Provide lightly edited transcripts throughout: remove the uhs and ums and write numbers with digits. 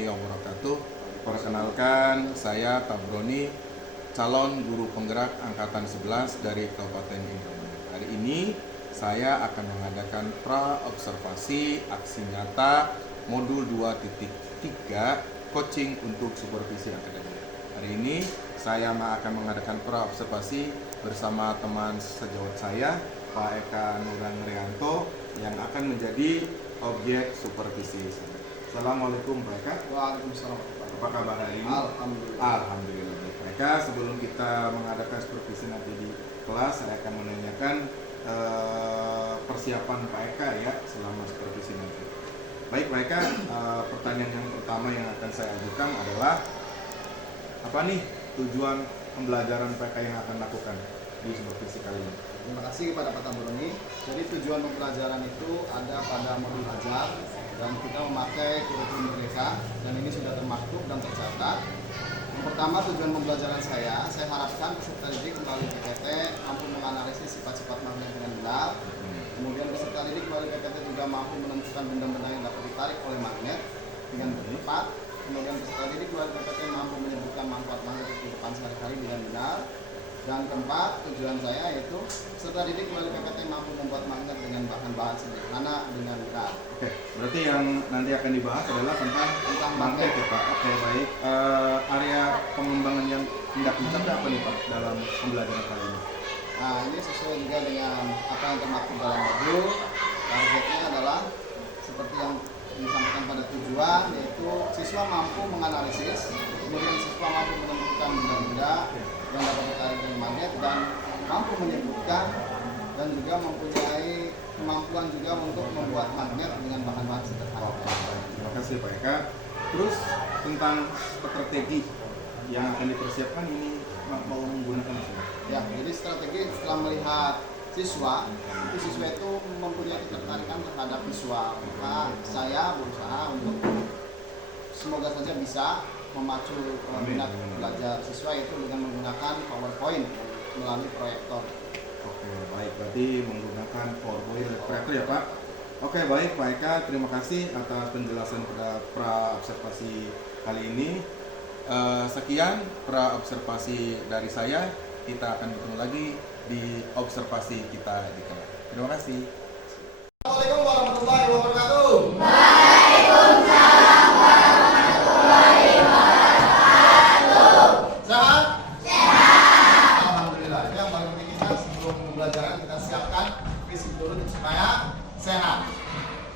warahmatullahi wabarakatuh. Perkenalkan, saya Tabroni, calon guru penggerak angkatan 11 dari Kabupaten Indramayu. Hari ini saya akan mengadakan pra-observasi aksi nyata modul 2.3 coaching untuk supervisi akademik. Hari ini saya akan mengadakan pra-observasi bersama teman sejawat saya, Pak Eka Nurang Rianto, yang akan menjadi objek supervisi. Assalamualaikum Pak Eka. Waalaikumsalam. Apa kabar hari ini? Alhamdulillah. Alhamdulillah. Pak Eka, sebelum kita mengadakan supervisi nanti di kelas, saya akan menanyakan persiapan Pak Eka ya selama supervisi nanti. Baik Pak Eka, pertanyaan yang pertama yang akan saya ajukan adalah apa nih tujuan pembelajaran Pak Eka yang akan lakukan di supervisi kali ini? Terima kasih kepada Pak Tabroni. Jadi tujuan pembelajaran itu ada pada modul ajar dan kita memakai kurikulum mereka dan ini sudah termaktub dan tercatat. Yang pertama, tujuan pembelajaran saya harapkan peserta didik melalui PPT mampu menganalisis sifat-sifat magnet dengan benar. Kemudian peserta didik melalui PPT juga mampu menentukan benda-benda yang dapat ditarik oleh magnet dengan tepat. Kemudian peserta didik melalui PPT mampu menyebutkan manfaat magnet di kehidupan sehari-hari dengan benar. Dan keempat, tujuan saya yaitu peserta didik melalui PPT mampu membuat magnet dengan bahan-bahan sederhana dengan benar. Oke, berarti yang nanti akan dibahas adalah tentang magnet ya Pak. Oke, baik. Area pengembangan yang hendak dicapai apa nih Pak dalam pembelajaran kali ini? Nah, ini sesuai juga dengan apa yang termaktub dalam modul. Targetnya adalah seperti yang disampaikan pada tujuan, yaitu siswa mampu menganalisis, kemudian siswa mampu menemukan benda-benda yang dapat ditarik dari magnet dan mampu menyebutkan dan juga mempunyai kemampuan juga untuk membuat magnet dengan bahan-bahan sederhana. Terima kasih Pak Eka. Terus tentang strategi yang akan dipersiapkan ini mau menggunakan apa? Ya, jadi strategi setelah melihat siswa itu mempunyai ketertarikan terhadap visual. Maka saya berusaha untuk semoga saja bisa memacu minat belajar siswa itu dengan menggunakan PowerPoint melalui proyektor. Oke, baik. Berarti menggunakan PowerPoint dan proyektor ya Pak. Oke, baik Pak Eka. Terima kasih atas penjelasan pada pra-observasi kali ini. Sekian pra-observasi dari saya. Kita akan bertemu lagi di observasi kita di kelas. Terima kasih. Assalamualaikum warahmatullahi wabarakatuh. Waalaikumsalam warahmatullahi wabarakatuh. Sehat? Sehat. Alhamdulillah. Yang paling penting kita sebelum pembelajaran kita siapkan fisik dulu supaya sehat.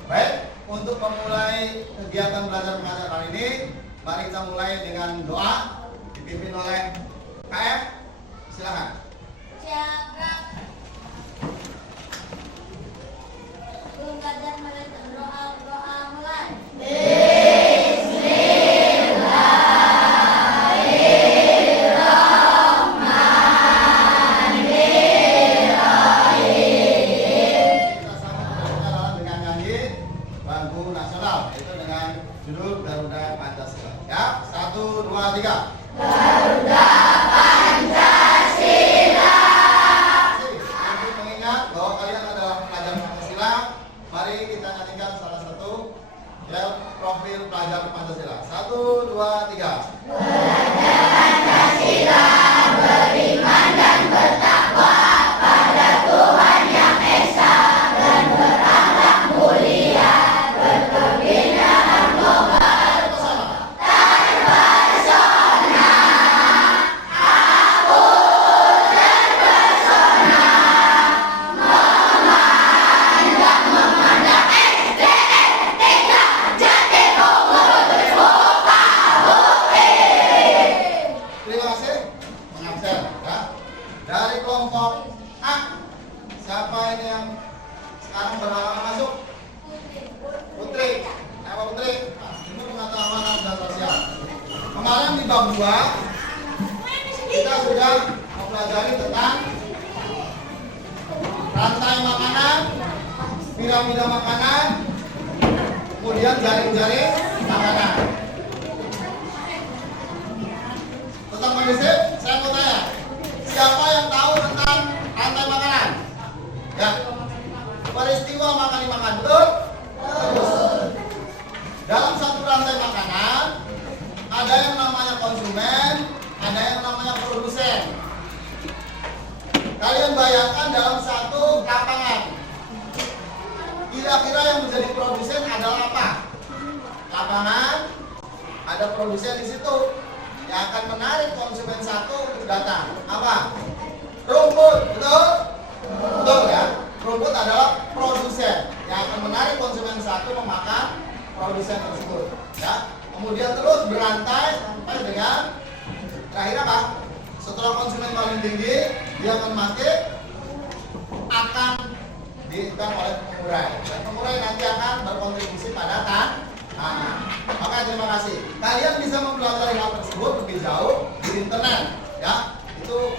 Baik, untuk memulai kegiatan belajar mengajar kali ini, mari kita mulai dengan doa dipimpin oleh KF. Silakan. Siapkan. Belajar mulai doa mulai. Kita sama berbicara dengan nyanyi lagu nasional, itu dengan judul Garuda Pancasila. Ya, 1, 2, 3. Garuda Pancasila. Untuk mengingat bahwa kalian adalah pelajar Pancasila, mari kita nyanyikan salah satu ya profil pelajar Pancasila. 1, 2, 3. Pancasila beriman dan bertakwa pada Tuhan yang Esa dan berakhlak mulia, berkebudayaan global terpesona. Aku terpesona memandang SDM 3 Jati Komodo Pahoe. Terima kasih mengabsen ya. Dari kelompok A, siapa ini yang sekarang berhalangan masuk? Putri. Apa Putri? Ini pengetahuan dan sosial. Kemarin di bab 2 kita sudah mempelajari tentang rantai makanan, piramida makanan, kemudian jaring-jaring makanan. Tentang medisip, saya mau tanya, siapa yang tahu tentang rantai makanan? Ya, peristiwa makan dimakan, betul? Dalam satu rantai makanan Kalian bayangkan dalam satu lapangan, kira-kira yang menjadi produsen adalah apa? Lapangan, ada produsen di situ yang akan menarik konsumen satu untuk datang. Apa? Rumput, betul? Betul ya? Rumput adalah produsen yang akan menarik konsumen satu memakan produsen tersebut. Ya. Kemudian terus berantai sampai dengan terakhir apa? Setelah konsumen paling tinggi, dia akan mati, akan dihitung oleh pengurai. Dan pengurai nanti akan berkontribusi pada tanah. Oke, terima kasih. Kalian bisa mempelajari hal tersebut lebih jauh di internet, ya. Itu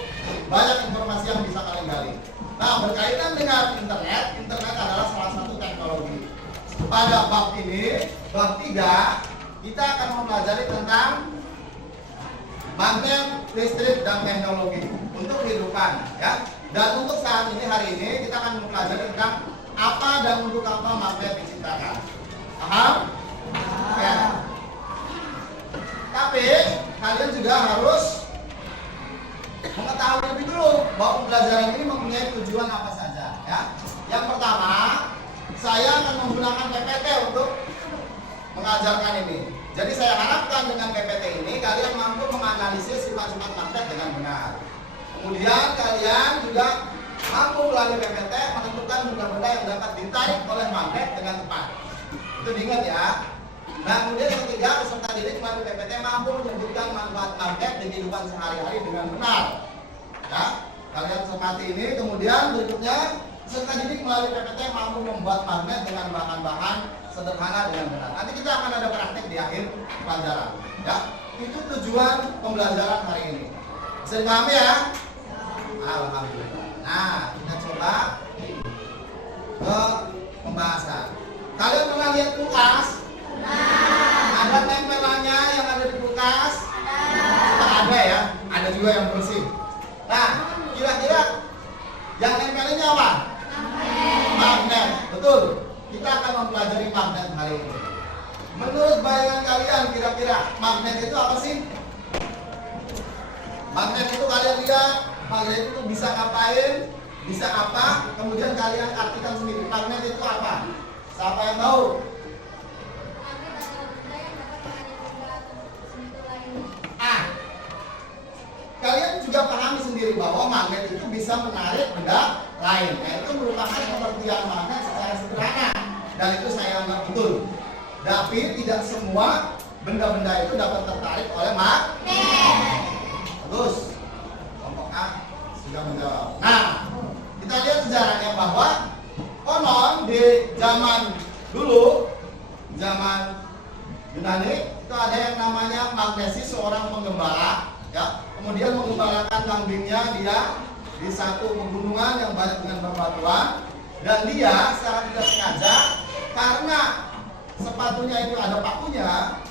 banyak informasi yang bisa kalian gali. Nah, berkaitan dengan internet, internet adalah salah satu teknologi. Pada bab ini, bab 3, kita akan mempelajari tentang magnet, listrik, dan teknologi untuk kehidupan, ya. Dan untuk saat ini, hari ini, kita akan mempelajari tentang apa dan untuk apa magnet diciptakan. Paham? Ya. Tapi kalian juga harus mengetahui lebih dulu bahwa pembelajaran ini mempunyai tujuan apa saja, ya. Yang pertama, saya akan menggunakan PPT untuk mengajarkan ini. Jadi saya harapkan dengan PPT ini kalian mampu menganalisis sifat-sifat magnet dengan benar. Kemudian kalian juga mampu melalui PPT menentukan benda-benda yang dapat ditarik oleh magnet dengan tepat. Itu diingat ya. Nah, kemudian yang ketiga, peserta didik melalui PPT mampu menyebutkan manfaat magnet di kehidupan sehari-hari dengan benar. Ya, kalian seperti ini. Kemudian berikutnya, peserta didik melalui PPT mampu membuat magnet dengan bahan-bahan sederhana dengan benar. Nanti kita akan ada praktek di akhir pelajaran. Ya, itu tujuan pembelajaran hari ini. Bisa dipahami ya? Alhamdulillah. Nah, kita coba ke pembahasan. Kalian pernah lihat kulkas? Ada tempelannya yang ada di kulkas? Ada ya, ada juga yang bersih. Nah, kira-kira yang nempelnya apa? Magnet, betul. Kita akan mempelajari magnet hari ini. Menurut bayangan kalian, kira-kira magnet itu apa sih? Magnet itu kalian lihat, magnet itu bisa ngapain? Bisa apa? Kemudian kalian artikan sendiri. Magnet itu apa? Siapa yang tahu? Kalian juga pahami sendiri bahwa magnet itu bisa menarik benda lain. Nah, itu merupakan pengertian magnet secara sederhana. Dan itu saya anggap betul. Tapi tidak semua benda-benda itu dapat tertarik oleh magnet. Terus, kelompok A sudah menjawab. Nah, kita lihat sejarahnya bahwa konon di zaman dulu, zaman Yunani, itu ada yang namanya Magnesis, seorang penggembala. Ya, kemudian mengembalakan kambingnya dia di satu pegunungan yang banyak dengan bebatuan, dan dia secara tidak sengaja karena sepatunya itu ada pakunya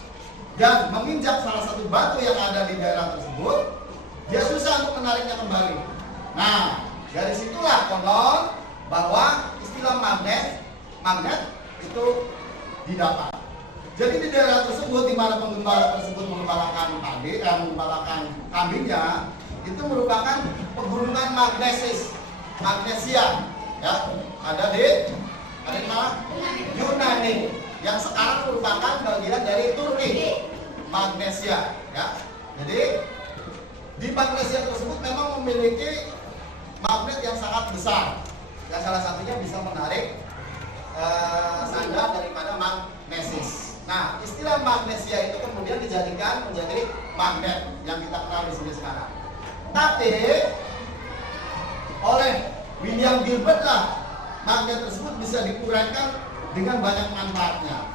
dan menginjak salah satu batu yang ada di daerah tersebut, dia susah untuk menariknya kembali. Nah, dari situlah konon bahwa istilah magnet itu didapat. Jadi di daerah tersebut di mana penggembala tersebut mengembalakan kambingnya, itu merupakan pegunungan Magnesia, ya, ada di mana? Yunani, yang sekarang merupakan bagian dari Turki, Magnesia, ya. Jadi di Magnesia tersebut memang memiliki magnet yang sangat besar, yang salah satunya bisa menarik sandar daripada magnesis. Nah, istilah magnesia itu kemudian dijadikan menjadi magnet yang kita kenal di sini sekarang. Tapi oleh William Gilbert lah, magnet tersebut bisa dikurangkan dengan banyak manfaatnya.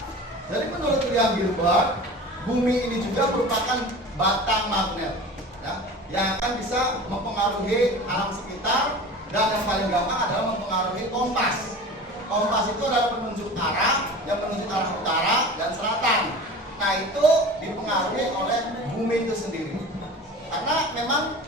Jadi menurut William Gilbert, bumi ini juga merupakan batang magnet, ya, yang akan bisa mempengaruhi alam sekitar, dan yang paling gampang adalah mempengaruhi kompas. Kompas itu adalah penunjuk arah yang menunjuk arah utara dan selatan. Nah, itu dipengaruhi oleh bumi itu sendiri. Karena memang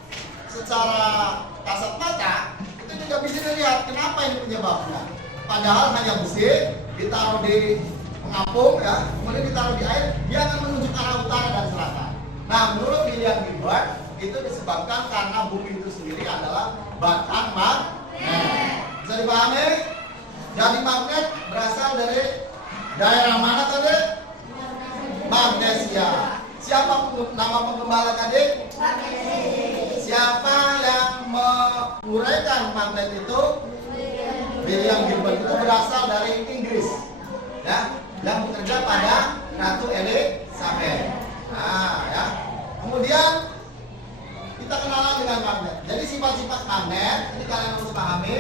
secara kasat mata itu juga bisa dilihat kenapa ini penyebabnya. Padahal hanya besi ditaruh di pengapung, ya, kemudian ditaruh di air, dia akan menunjuk arah utara dan selatan. Nah, menurut William Gilbert, itu disebabkan karena bumi itu sendiri adalah batang magnet. Bisa dipahami? Jadi magnet berasal dari daerah mana tadi? Magnesia. Siapa nama penggembala tadi? Siapa yang menguraikan magnet itu? William Gilbert. Itu berasal dari Inggris, ya, yang bekerja pada Ratu Elizabeth. Nah, ya. Kemudian kita kenalan dengan magnet. Jadi sifat-sifat magnet ini kalian harus pahami,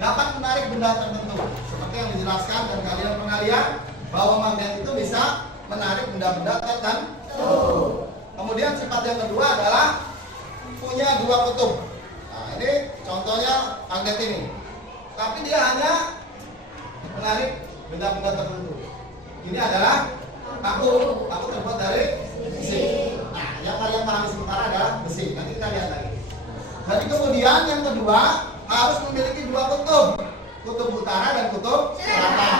dapat menarik benda tertentu. Seperti yang dijelaskan dan kalian pernah lihat bahwa magnet itu bisa menarik benda-benda tertentu. Kemudian sifat yang kedua adalah punya dua kutub. Nah, ini contohnya magnet ini. Tapi dia hanya menarik benda-benda tertentu. Ini adalah paku. Paku terbuat dari besi. Nah, yang kalian pahami sementara adalah besi. Nanti kita lihat lagi. Jadi kemudian yang kedua harus memiliki dua kutub. Kutub utara dan kutub selatan.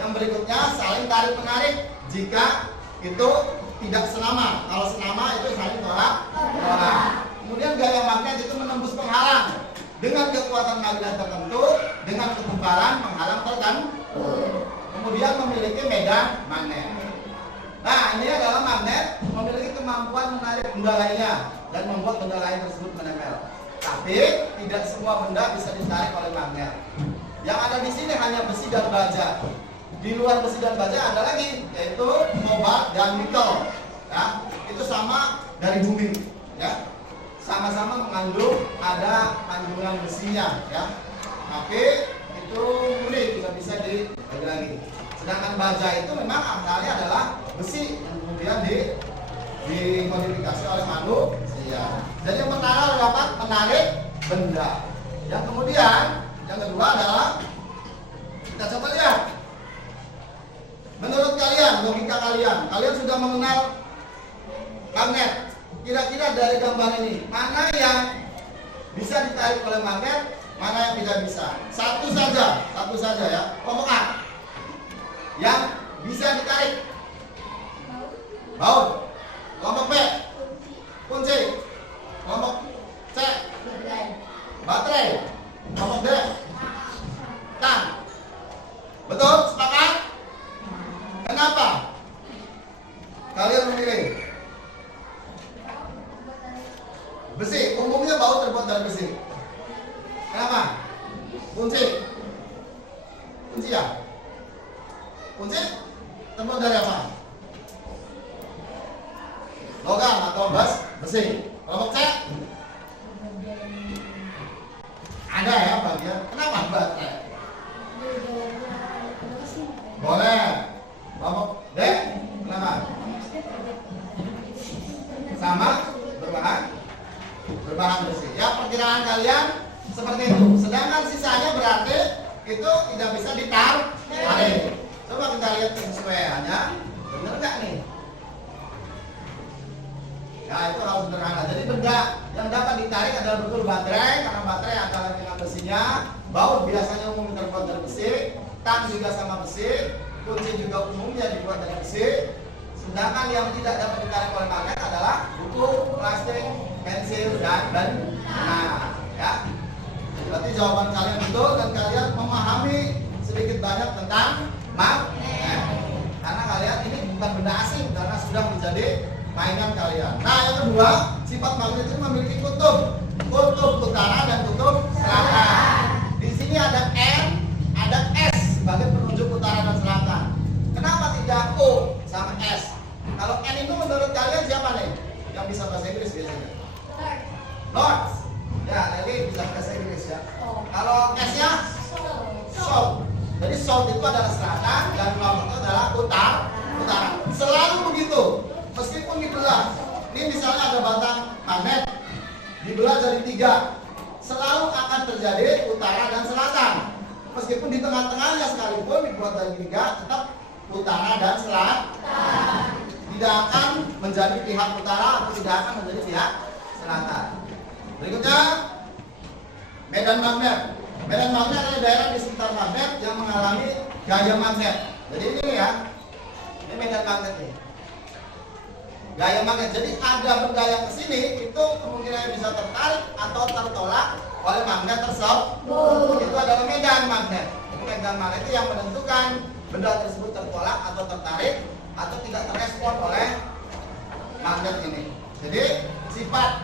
Yang berikutnya saling tarik menarik jika itu tidak senama. Kalau senama itu saling tolak. Kemudian gaya magnet itu menembus penghalang dengan kekuatan magnet tertentu, dengan ketebalan penghalang tertentu. Kemudian memiliki medan magnet. Nah, ini adalah magnet memiliki kemampuan menarik benda lainnya dan membuat benda lain tersebut menempel. Tapi tidak semua benda bisa ditarik oleh magnet. Yang ada di sini hanya besi dan baja. Di luar besi dan baja ada lagi, yaitu kobalt dan nikel. Ya, itu sama dari bumi. Ya, sama-sama mengandung ada kandungan besinya. Ya, tapi itu murni, tidak bisa dibagi lagi. Sedangkan baja itu memang asalnya adalah besi yang kemudian dimodifikasi oleh manusia. Jadi yang pertama dapat menarik benda. Yang kemudian yang kedua adalah kita coba lihat. Menurut kalian, logika kalian sudah mengenal magnet. Kira-kira dari gambar ini mana yang bisa ditarik oleh magnet, mana yang tidak bisa? Satu saja ya. Kelompok A yang bisa ditarik baut. Kelompok B kunci. Kelompok C baterai. Kelompok D tang. Betul? Sepakat? Kenapa kalian memilih besi? Umumnya baut terbuat dari besi. Kenapa? Kunci ya? Kunci terbuat dari apa? Logam atau besi. Kelompok C ada ya bagian. Kenapa baterai? Boleh. Kelompok D kenapa? Sama berbahan besi. Ya, perkiraan kalian seperti itu. Sedangkan sisanya berarti itu tidak bisa ditarik. Coba kita lihat kesesuaiannya. Benar nggak nih? Ya, itu harus sederhana. Jadi benda yang dapat ditarik adalah betul baterai, karena baterai adalah dengan besinya. Baut biasanya umumnya terbuat dari besi. Tang juga sama besi. Kunci juga umumnya dibuat dari besi. Sedangkan yang tidak dapat ditarik oleh magnet adalah buku, plastik, pensil, dan benang. Ya. Berarti jawaban kalian betul dan kalian memahami sedikit banyak tentang magnet. Karena kalian ini bukan benda asing, karena sudah menjadi mainan kalian. Nah, yang kedua, sifat magnet itu memiliki kutub utara dan kutub selatan. Di sini ada N, ada S sebagai penunjuk utara dan selatan. Kenapa tidak O sama S? Kalau N itu menurut kalian siapa nih? Yang bisa bahasa Inggris biasanya? North. Ya, jadi bisa bahasa Inggris ya. Kalau S-nya? South. Jadi South itu adalah selatan dan North itu adalah utara. Selalu begitu. Meskipun dibelah. Ini misalnya ada batang magnet dibelah jadi 3. Selalu akan terjadi utara dan selatan. Meskipun di tengah-tengahnya sekalipun dibuat dari 3, tetap utara dan selatan. Tidak akan menjadi pihak utara atau tidak akan menjadi pihak selatan. Berikutnya, medan magnet. Medan magnet adalah daerah di sekitar magnet yang mengalami gaya magnet. Jadi ini ya, ini medan magnet nih. gaya magnet. Jadi ada benda yang ke sini itu kemungkinan bisa tertarik atau tertolak oleh magnet tersebut. Itu adalah medan magnet. Jadi medan magnet itu yang menentukan benda tersebut tertolak atau tertarik atau tidak terrespon oleh magnet ini. Jadi sifat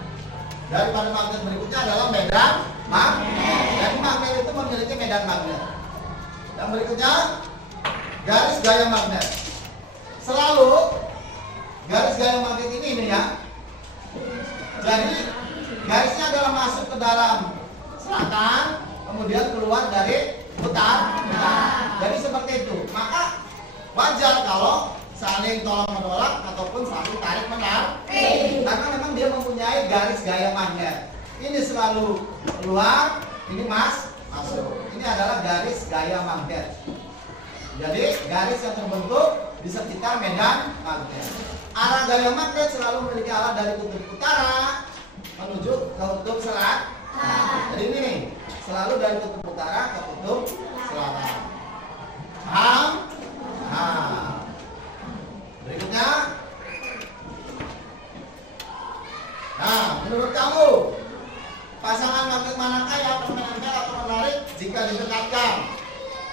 daripada magnet berikutnya adalah medan magnet. Jadi magnet itu memiliki medan magnet. Yang berikutnya garis gaya magnet. Selalu garis gaya magnet ini nih ya. Jadi garisnya adalah masuk ke dalam selatan, kemudian keluar dari utara. Jadi seperti itu. Maka wajar kalau saling tolak menolak ataupun saling tarik menarik. Karena memang dia mempunyai garis gaya magnet. Ini selalu keluar, ini masuk. Ini adalah garis gaya magnet. Jadi garis yang terbentuk di sekitar medan magnet. Arah gaya magnet selalu memiliki arah dari kutub utara menuju ke kutub selatan. Jadi ini nih, selalu dari kutub utara ke kutub selatan. Paham? Nah, berikutnya. Nah, menurut kamu pasangan magnet manakah yang akan menempel atau menarik jika didekatkan?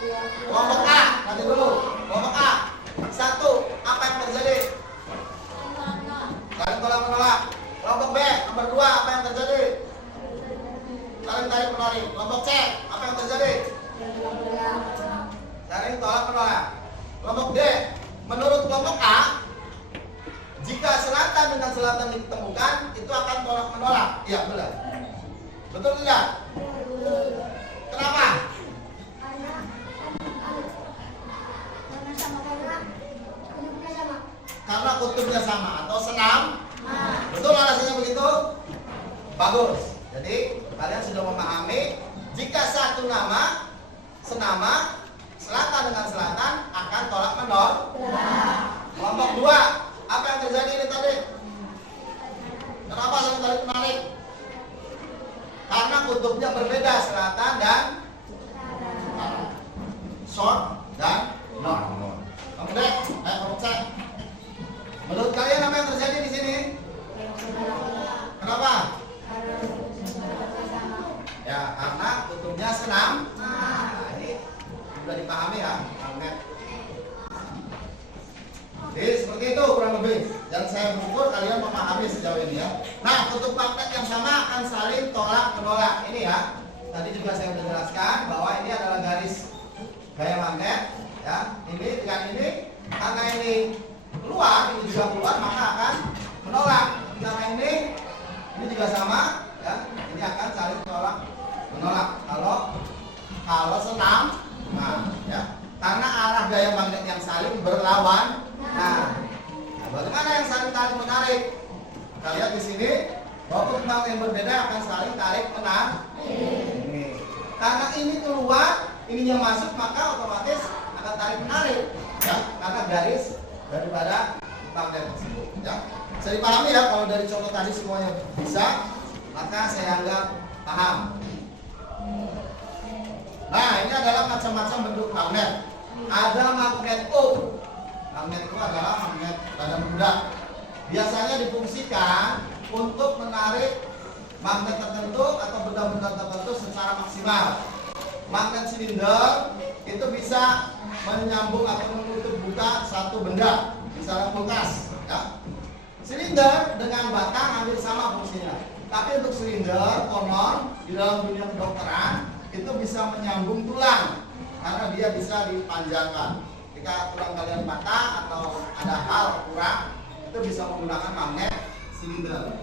Kelompok A, nanti dulu. Kelompok A. 1. Apa yang terjadi? Saling tolak menolak. Kelompok B, nomor 2, apa yang terjadi? Saling tarik menarik. Kelompok C, apa yang terjadi? Saling tolak menolak. Kelompok D, menurut kelompok A, jika selatan dengan selatan ditemukan, itu akan tolak menolak. Iya, benar. Betul tidak? Kenapa? Karena kutubnya sama atau senam. Betul alasannya begitu? Bagus. Jadi kalian sudah memahami jika satu nama senama selatan dengan selatan akan tolak menolak. Kelompok 2, apa yang terjadi ini tadi? Kenapa saling tarik menarik? Karena kutubnya berbeda, selatan dan utara. Short dan north. Kemudian, kelompok C. Menurut kalian apa yang terjadi di sini? Kenapa? Ya, karena kutubnya senam. Nah, ini sudah dipahami ya, magnet. Jadi seperti itu kurang lebih. Dan saya bersyukur kalian memahami sejauh ini ya. Nah, kutub magnet yang sama akan saling tolak menolak. Ini ya. Tadi juga saya sudah jelaskan bahwa ini adalah garis gaya magnet. Ya, ini dengan ini, karena ini keluar, ini juga keluar, maka akan menolak. Karena ini juga sama, ya. Ini akan saling tolak menolak. Kalau senam, nah, ya. Karena arah gaya magnet yang saling berlawan. Nah, bagaimana yang saling tarik menarik? Kita lihat di sini, bahwa kutub magnet yang berbeda akan saling tarik menarik. Karena ini keluar, ininya masuk, maka otomatis akan tarik menarik, ya. Karena garis daripada magnet tersebut, ya. Bisa dipahami ya, kalau dari contoh tadi semuanya bisa, maka saya anggap paham. Nah, ini adalah macam-macam bentuk magnet. Ada magnet O. Magnet itu adalah magnet badan budak. Biasanya difungsikan untuk menarik magnet tertentu atau benda-benda tertentu secara maksimal. Magnet silinder itu bisa menyambung atau menutup buka satu benda, misalnya kulkas. Ya. Silinder dengan batang hampir sama fungsinya. Tapi untuk silinder konon di dalam dunia kedokteran itu bisa menyambung tulang karena dia bisa dipanjangkan. Jika tulang kalian patah atau ada hal kurang, itu bisa menggunakan magnet silinder.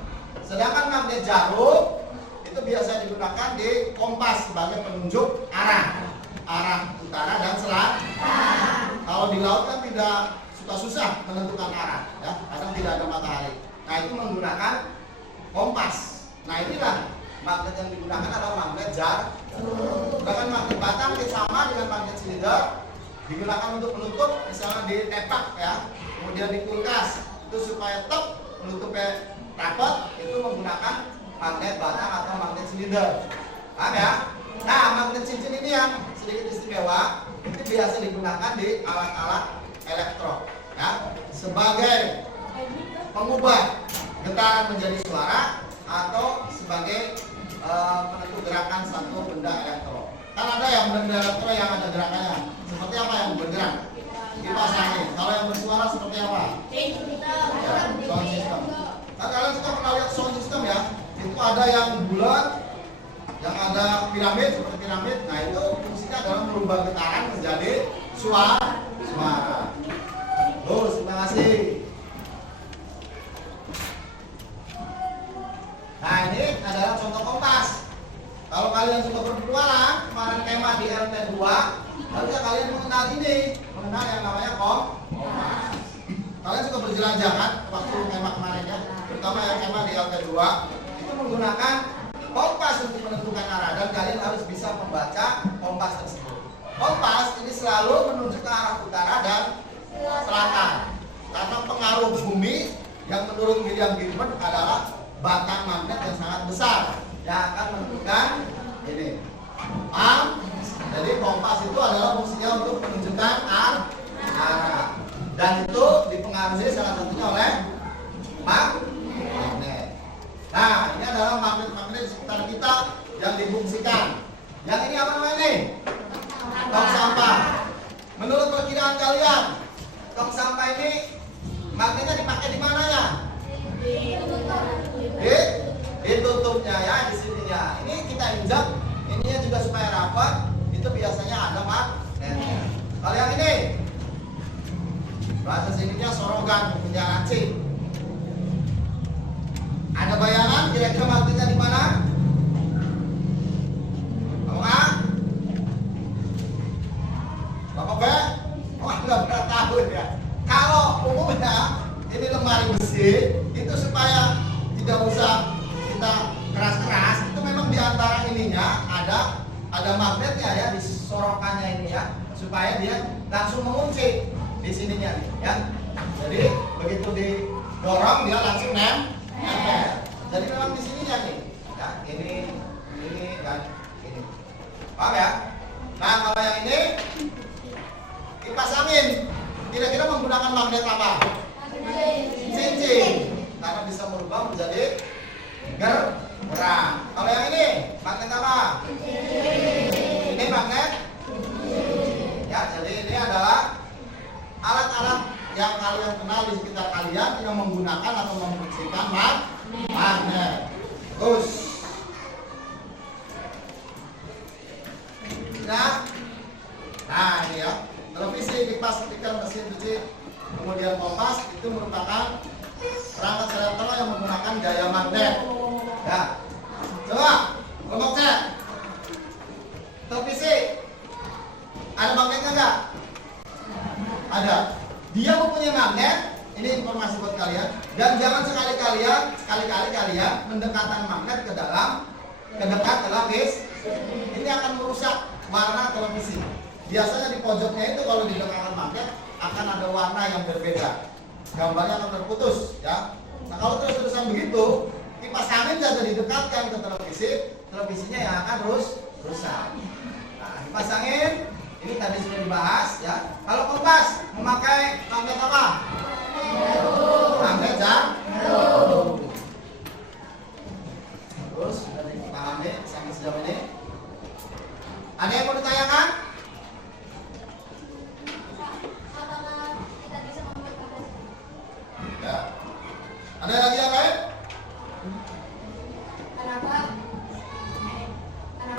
Sedangkan magnet jarum itu biasa digunakan di kompas sebagai penunjuk arah utara dan selatan. Kalau di laut kan tidak susah menentukan arah, ya, kadang tidak ada matahari. Nah, itu menggunakan kompas. Nah, inilah magnet yang digunakan adalah magnet jarum. Bahkan magnet batang sama dengan magnet silinder digunakan untuk menutup, misalnya di tepak, ya, kemudian di kulkas itu supaya tetap menutupnya rapat, itu menggunakan magnet batang atau magnet silinder. Paham ya? Nah, magnet cincin ini yang sedikit istimewa, itu biasa digunakan di alat-alat elektro, ya, sebagai pengubah getaran menjadi suara atau sebagai penentu gerakan satu benda elektro. Kan ada yang benda elektro yang ada gerakannya. Seperti apa yang bergerak? Kipas angin. Kalau yang bersuara seperti apa? Sound system. Nah, kalian suka pernah lihat sound system ya? Itu ada yang bulat, yang ada piramid seperti piramid. Nah itu fungsinya adalah merubah getaran menjadi suara. Terima kasih. Nah ini adalah contoh kompas. Kalau kalian suka berpetualang, kemarin kemah di RT2, harusnya kalian mengenal ini, mengenal yang namanya kompas. Kalian suka berjelajah kan waktu kemah kemarin ya, terutama yang kemah di RT2 itu menggunakan kompas untuk menentukan arah dan kalian harus bisa membaca kompas tersebut. Kompas ini selalu menunjuk ke arah utara dan selatan karena pengaruh bumi yang menurut William Gilbert adalah batang magnet yang sangat besar yang akan menentukan ini. Jadi kompas itu adalah fungsinya untuk menunjukkan arah dan itu dipengaruhi salah satunya oleh magnet. Nah ini adalah magnet-magnet di sekitar kita yang difungsikan. Yang ini apa namanya ini? Tong sampah. Menurut perkiraan kalian, tong sampah ini magnetnya dipakai di mana ya? Ditutupnya ya, di sininya. Ini kita injak, ininya juga supaya rapat. Itu biasanya ada magnetnya. Kalau yang ini, bahasa sininya sorogan, punya lancing. Ada bayangan kira-kira magnetnya di mana? Bapak? Bapak B? Oh, nggak pernah tahu ya. Kalau umumnya ini lemari besi itu supaya tidak usah kita keras-keras, itu memang di antara ininya ada magnetnya ya, di sorokannya ini ya, supaya dia langsung mengunci di sininya ya. Jadi begitu didorong dia langsung nempel. Jadi memang di sininya nih ya, ini dan ini. Paham ya? Nah kalau yang ini kipas angin kira-kira menggunakan magnet apa? Cincin, karena bisa merubah menjadi gerak. Kalau yang ini magnet apa? Ini magnet. Ya, jadi ini adalah alat-alat yang kalian kenal di sekitar kalian yang menggunakan atau memfungsikan magnet. Terus, nah ini ya, televisi, kipas, speaker, mesin cuci, kemudian kompas itu merupakan perangkat elektro yang menggunakan gaya magnet. Ya, coba kelompok C. Televisi ada magnetnya enggak? Ada. Dia mempunyai magnet. Ini informasi buat kalian. Dan jangan sekali-kali kalian mendekatkan magnet ke dekat televisi. Ini akan merusak warna televisi. Biasanya di pojoknya itu kalau didekatkan magnet akan ada warna yang berbeda. Gambarnya akan terputus ya. Nah kalau terus-terusan begitu, kipas angin saja didekatkan ke televisi, televisinya yang akan rusak. Nah kipas angin ini tadi sudah dibahas ya. Kalau kompas memakai magnet apa? Magnet jarum. Terus sudah dipahami sampai sejauh ini. Ada yang mau ditanyakan? Ya. Ada lagi yang lain? Kenapa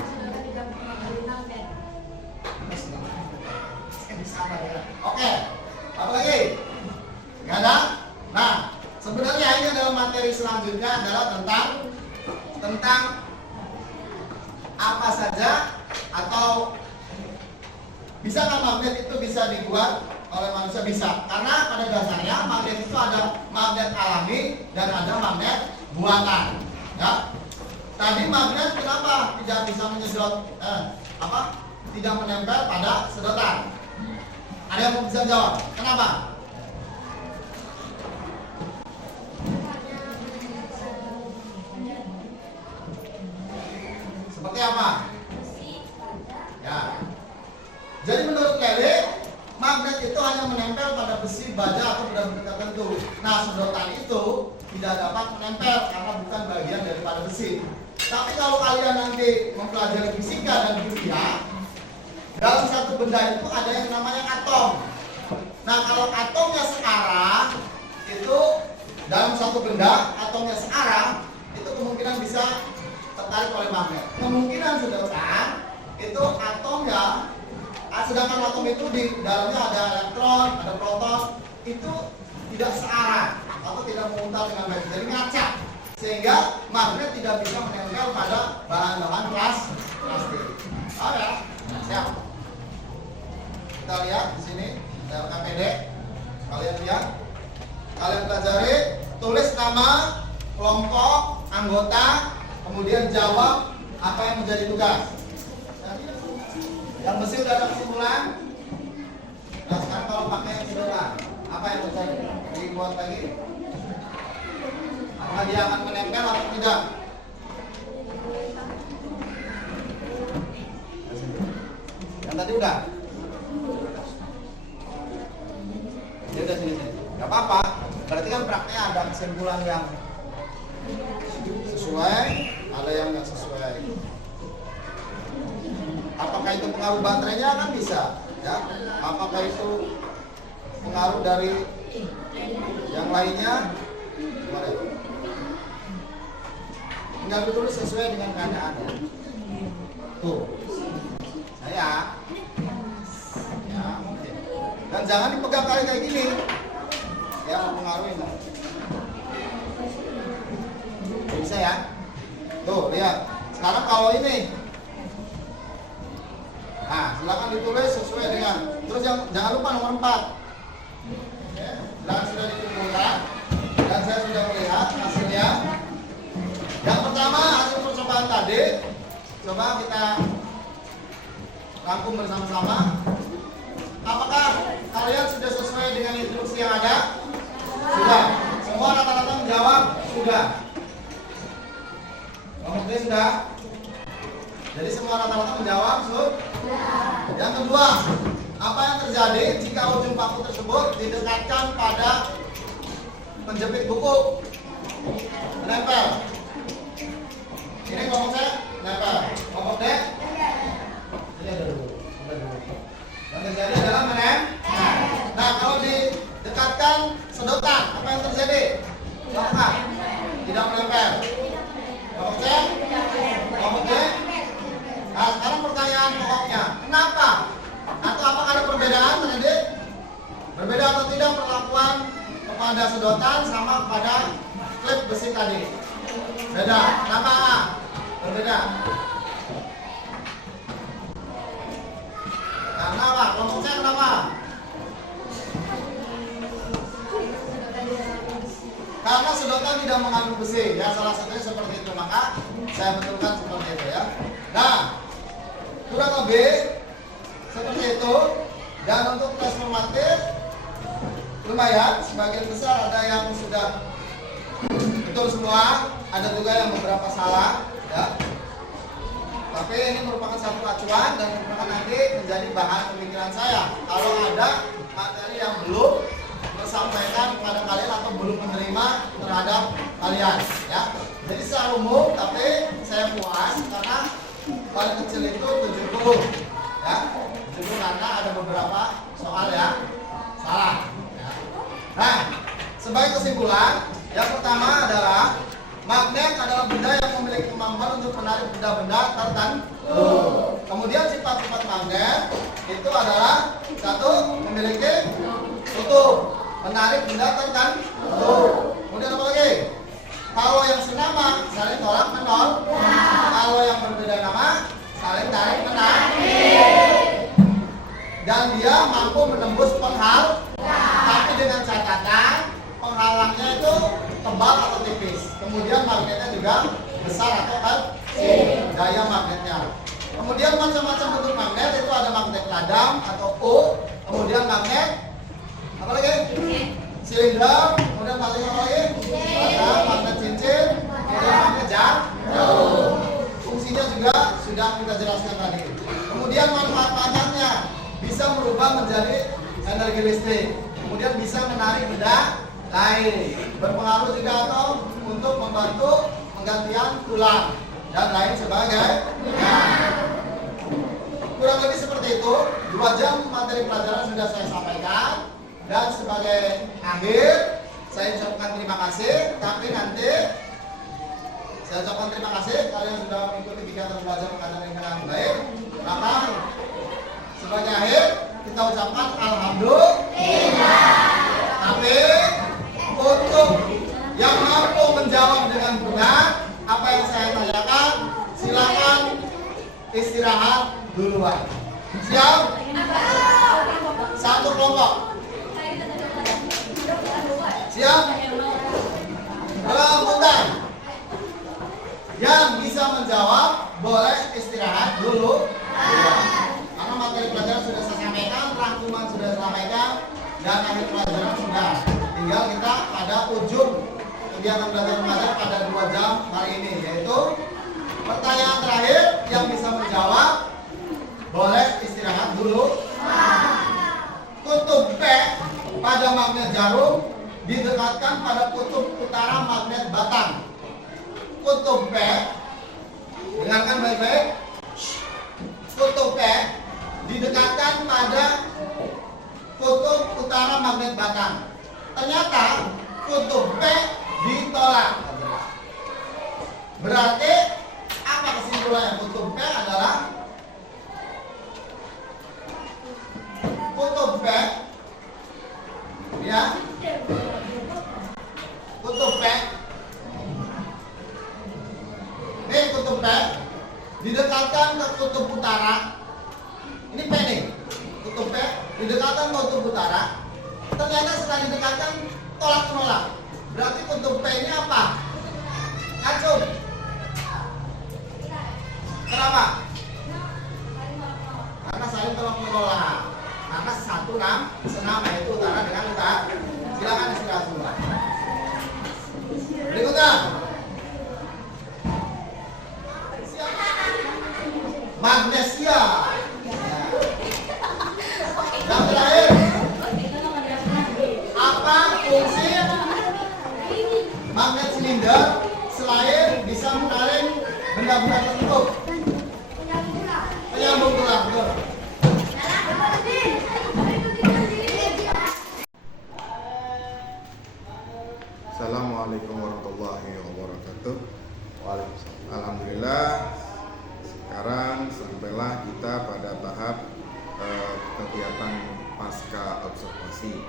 saudara tidak mengambil magnet? Oke. Apa lagi? Gak ada? Nah, sebenarnya ini adalah materi selanjutnya adalah tentang apa saja atau bisakah magnet itu bisa dibuat oleh manusia? Bisa, karena pada dasarnya magnet itu ada magnet alami dan ada magnet buatan. Ya, tadi magnet kenapa tidak bisa menyedot tidak menempel pada sedotan? Ada yang bisa jawab? Kenapa? Seperti apa? Ya. Jadi menurut Kelly, magnet itu hanya menempel pada besi, baja atau benda-benda tertentu. Nah, sedotan itu tidak dapat menempel karena bukan bagian daripada besi. Tapi kalau kalian nanti mempelajari fisika dan kimia, dalam satu benda itu ada yang namanya atom. Nah, kalau atomnya searah, itu dalam satu benda atomnya searah, itu kemungkinan bisa tertarik oleh magnet. Kemungkinan saudara itu atomnya, sedangkan atom itu di dalamnya ada elektron, ada proton, itu tidak searah atau tidak menguntal dengan baik, jadi ngaca, sehingga magnet tidak bisa menempel pada bahan-bahan plastik. Oke, siap. Kita lihat di sini LKPD. Kalian lihat, kalian pelajari, tulis nama, kelompok, anggota, kemudian jawab apa yang menjadi tugas. Yang besi udah ada kesimpulan. Nah, sekarang kalau pakai yang sedotan, apa yang terjadi? Dibuat lagi. Apakah dia akan menempel atau tidak? Yang tadi udah. Dia udah sini. Gak apa-apa. Berarti kan prakteknya ada kesimpulan yang sesuai, ada yang nggak sesuai. Apakah itu pengaruh baterainya? Kan bisa, ya. Apakah itu pengaruh dari yang lainnya? Gimana? Tinggal ditulis sesuai dengan keadaannya. Tuh, saya, ya mungkin. Dan jangan dipegang kayak gini, ya mempengaruhi. Bisa ya? Tuh, lihat. Sekarang kalau ini, nah silakan ditulis sesuai dengan. Terus jangan lupa nomor 4. Oke, dan sudah dikumpulkan dan saya sudah melihat hasilnya. Yang pertama hasil percobaan tadi, coba kita rangkum bersama-sama. Apakah kalian sudah sesuai dengan instruksi yang ada? Sudah. Semua rata-rata menjawab sudah. Oke, sudah. Jadi semua rata-rata menjawab sudah. Yang kedua, apa yang terjadi jika ujung paku tersebut didekatkan pada penjepit buku? Menempel. Ini kelompok saya nempel. Kelompok D. Ini ada dulu. Yang terjadi adalah menempel. Nah, kalau didekatkan sedotan, apa yang terjadi? Apakah tidak menempel? Kelompok C. Kelompok D. Nah, sekarang pertanyaan pokoknya, kenapa? Atau apakah ada perbedaan tadi? Berbeda atau tidak perlakuan kepada sedotan sama kepada klip besi tadi? Beda. Kenapa? Berbeda. Karena apa? Kelompok saya kenapa? Karena sedotan tidak mengandung besi. Ya, salah satunya seperti itu. Maka saya betulkan seperti itu ya. Nah, kurang lebih seperti itu. Dan untuk tes formatif lumayan, sebagian besar ada yang sudah betul semua, ada juga yang beberapa salah ya. Tapi ini merupakan satu acuan dan merupakan nanti menjadi bahan pemikiran saya. Kalau ada materi yang belum tersampaikan kepada kalian atau belum menerima terhadap kalian ya. Jadi secara umum, tapi saya puas karena paling kecil itu 70 ya. 70 karena ada beberapa soal yang salah ya. Nah, sebagai kesimpulan, yang pertama adalah magnet adalah benda yang memiliki kemampuan untuk menarik benda-benda tertentu. Kemudian sifat-sifat magnet itu adalah satu, memiliki kutub, menarik benda tertentu. Kemudian apa lagi? Kalau yang senama saling tolak menol. Kalau yang berbeda nama saling tarik menarik. Dan dia mampu menembus penghal, tapi dengan catatan penghalangnya itu tebal atau tipis. Kemudian magnetnya juga besar atau kecil, daya magnetnya. Kemudian macam-macam bentuk magnet itu ada magnet ladang atau U, kemudian magnet apa lagi? Silinder, kemudian apa lagi? Ada magnet cincin, kemudian magnet jauh. Fungsinya juga sudah kita jelaskan tadi. Kemudian manfaat-manfaatnya bisa merubah menjadi energi listrik. Kemudian bisa menarik benda lain. Berpengaruh juga atau untuk membantu penggantian tulang dan lain sebagainya. Kurang lebih seperti itu. 2 jam materi pelajaran sudah saya sampaikan, dan sebagai akhir saya ucapkan terima kasih. Tapi nanti saya ucapkan terima kasih kalian sudah mengikuti kegiatan belajar mengajar dengan baik. Maka sebagai akhir kita ucapkan alhamdulillah. Tapi untuk yang mampu menjawab dengan benar apa yang saya tanyakan, silakan istirahat duluan. Siap? Satu kelompok. Siap? Rebutan. Yang bisa menjawab boleh istirahat dulu. Karena materi pelajaran sudah saya sampaikan, rangkuman sudah saya sampaikan, dan akhir pelajaran sudah. Tinggal kita pada ujung kegiatan belajar mengajar pada 2 jam hari ini, yaitu pertanyaan terakhir yang bisa menjawab boleh istirahat dulu. Kutub P pada magnet jarum didekatkan pada kutub utara magnet batang. Kutub P, dengarkan baik-baik. Kutub P didekatkan pada kutub utara magnet batang. Ternyata kutub P ditolak. Berarti apa kesimpulannya? Kutub P adalah kutub P, ya, kutub P. Ini kutub P didekatkan ke kutub utara. Ini P nih, kutub P didekatkan ke kutub utara. Ternyata setelah didekatkan tolak menolak. Berarti kutub P ini apa? Acung. Kenapa? Karena saling tolak menolak. Karena satu senam yaitu utara dengan utara. Silakan istirahat dulu. Berikutnya. Magnesia. Yang terakhir, apa fungsi magnet silinder selain bisa menarik benda-benda tertentu? Penyambung tulang. Betul. Assalamualaikum warahmatullahi wabarakatuh. Waalaikumsalam. Alhamdulillah, sekarang sampailah kita pada tahap kegiatan pasca observasi.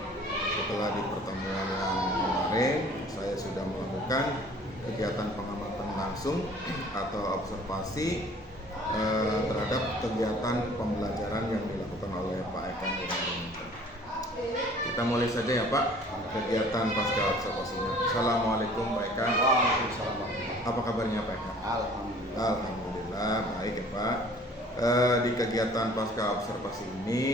Setelah di pertemuan yang kemarin, saya sudah melakukan kegiatan pengamatan langsung atau observasi terhadap kegiatan pembelajaran yang dilakukan oleh Pak Eka Nurul. Kita mulai saja ya Pak, kegiatan pasca observasinya. Assalamualaikum Pak Eka. Waalaikumsalam. Apa kabarnya Pak Eka? Alhamdulillah. Alhamdulillah baik ya Pak. Di kegiatan pasca observasi ini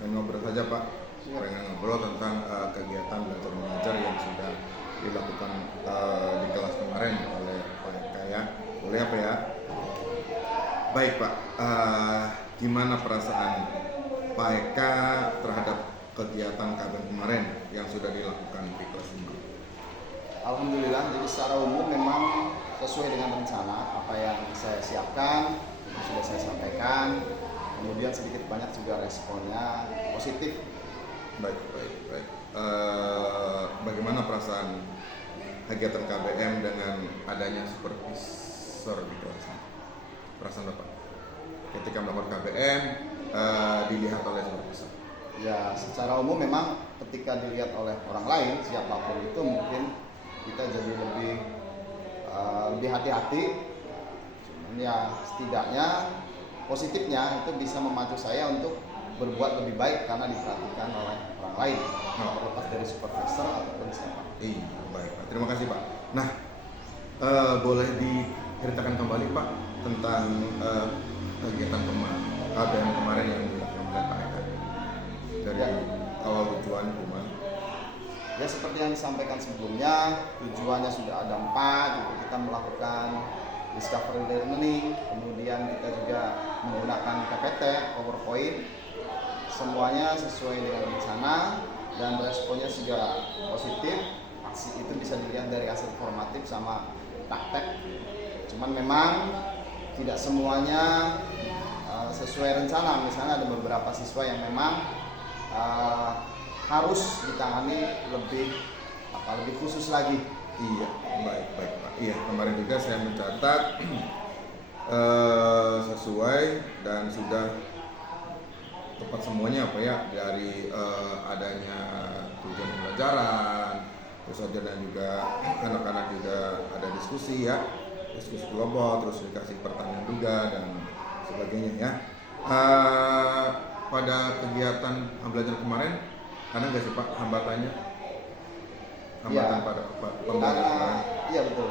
pengen ngobrol saja Pak. Pengen ngobrol tentang kegiatan belajar mengajar yang sudah dilakukan di kelas kemarin oleh Pak Eka ya. Boleh apa ya? Baik Pak. Gimana perasaan Pak Eka terhadap kegiatan KBM kemarin yang sudah dilakukan di kelas 5? Alhamdulillah, jadi secara umum memang sesuai dengan rencana apa yang saya siapkan, yang sudah saya sampaikan. Kemudian sedikit banyak juga responnya positif. Baik. Bagaimana perasaan kegiatan KBM dengan adanya supervisor di kelas? Perasaan Bapak ketika melakukan KBM dilihat oleh supervisor? Ya, secara umum memang ketika dilihat oleh orang lain, siapapun itu mungkin kita jadi lebih hati-hati. Cuman ya setidaknya positifnya itu bisa memacu saya untuk berbuat lebih baik karena diperhatikan oleh orang lain, terlepas dari supervisor ataupun siapa. Iya, baik Pak. Terima kasih Pak. Nah, boleh diceritakan kembali Pak tentang kegiatan KBM kemarin yang dilakukan oleh Pak Eka dari awal tujuan gimana? Ya seperti yang disampaikan sebelumnya, tujuannya sudah ada 4, gitu. Kita melakukan discovery learning, kemudian kita juga menggunakan PPT, PowerPoint, semuanya sesuai dengan rencana. dan responnya juga positif. Itu bisa dilihat dari hasil formatif sama praktek. Cuman memang tidak semuanya sesuai rencana. Misalnya ada beberapa siswa yang memang harus ditangani lebih khusus lagi. Iya, baik Pak. Iya, kemarin juga saya mencatat sesuai dan sudah tepat semuanya apa ya, dari adanya tujuan pembelajaran, terus ada dan juga anak-anak juga ada diskusi kelompok, terus dikasih pertanyaan juga dan sebagainya ya. Pada kegiatan pembelajaran kemarin ada nggak sih Pak hambatannya? Hambatan pada pembelajaran kemarin? Iya betul.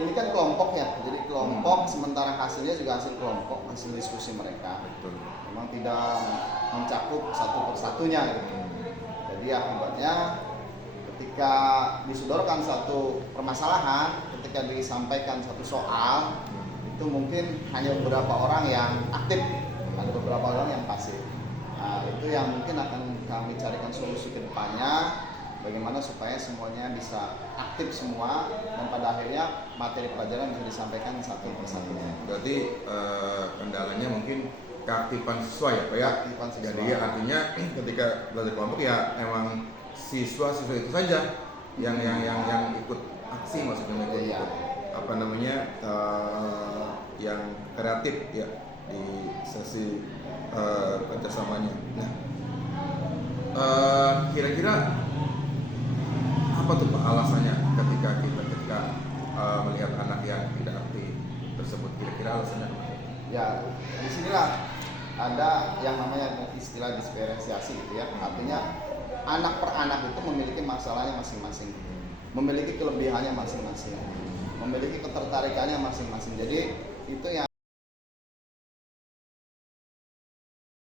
Ini kan kelompok ya, jadi kelompok sementara hasilnya juga hasil kelompok, hasil diskusi mereka. Betul. Memang tidak mencakup satu persatunya gitu. Jadi akibatnya ketika disodorkan satu permasalahan, ketika disampaikan satu soal, itu mungkin hanya beberapa orang yang aktif, ada beberapa orang yang pasif. Nah, itu yang mungkin akan kami carikan solusi ke depannya, bagaimana supaya semuanya bisa aktif semua dan pada akhirnya materi pelajaran bisa disampaikan satu persatu. Berarti kendalanya mungkin keaktifan siswa ya Pak ya? Keaktifan siswa. Jadi artinya ketika belajar kelompok ya emang siswa-siswa itu saja yang ikut aksi, maksudnya ikut apa namanya yang kreatif ya di sesi kerjasamanya. Nah, kira-kira apa tuh Pak alasannya ketika melihat anak yang tidak aktif tersebut, kira-kira alasannya apa? Ya, disinilah ada yang namanya istilah diferensiasi gitu ya. Artinya anak per anak itu memiliki masalahnya masing-masing, memiliki kelebihannya masing-masing, memiliki ketertarikannya masing-masing. Jadi itu yang